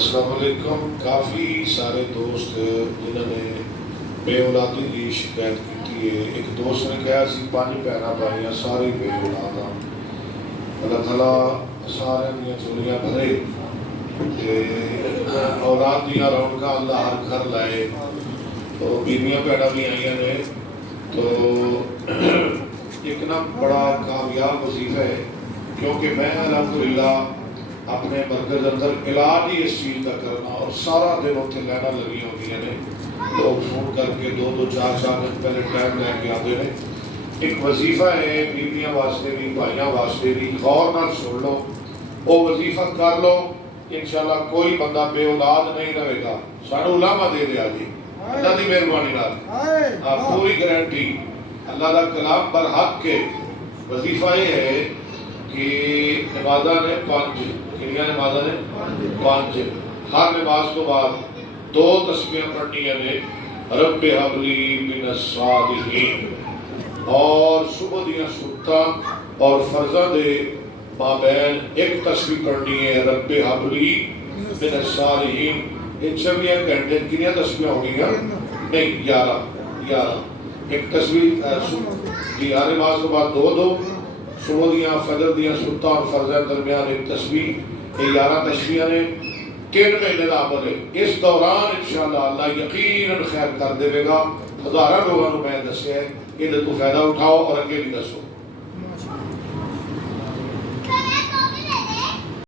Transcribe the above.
السلام علیکم. کافی سارے دوست جنہوں نے بے اولادی کی شکایت کی ہے. ایک دوست نے کہا سی 5 بھੈਣਾਂ پائیاں ساری بے اولاد ہیں. اللہ تعالیٰ سارے دیا چولیاں بھرے اولاد دیا رونقاں اللہ ہر گھر لائے. تو بیویاں بھੈਣਾں بھی آئی نے. تو ایک نا بڑا کامیاب وظیفہ ہے کیونکہ میں الحمدللہ اپنے مرکز اندر علاج ہی اس چیز کا کرنا اور سارا دن اتنے لینا لگی ہوتی ہیں. لوگ فون کر کے 2-4 دن پہلے ٹائم لے کے آتے ہیں. ایک وظیفہ ہے بیویاں واسطے بھی بھائیاں واسطے بھی. غور نہ سن لو وہ وظیفہ کر لو انشاءاللہ کوئی بندہ بے اولاد نہیں رہے گا. سانو علامہ دے دیا جی اللہ کی مہربانی نال پوری گارنٹی. اللہ کا کلام برحق کے وظیفہ یہ ہے کہ نمازہ نے 5 کنیاں نمازہ نے 5 ہر نماز تو بعد 2 تسبیحاں پڑھنیاں نے رب حبلی من الصالحین. اور صبح دیاں سنتاں اور فرضاں دے مابین ایک تسبیح پڑھنی ہے رب حبلی من الصالحین. ان 24 گھنٹے کنیاں تسبیحاں ہو گیا نہیں 11 ایک تسبیح ہر نماز تو بعد 2 صبح دیاں فجر دیاں سنتاں اور فرضاں درمیان ایک تسبیح. یہ 11 تسبیحاں نے 3 مہینے کا عمل ہے. اس دوران انشاءاللہ اللہ یقیناً خیر کر دے گا. ہزاروں لوگوں کو میں دسیا ہے یہ تو فائدہ اٹھاؤ اور اگے بھی دسو.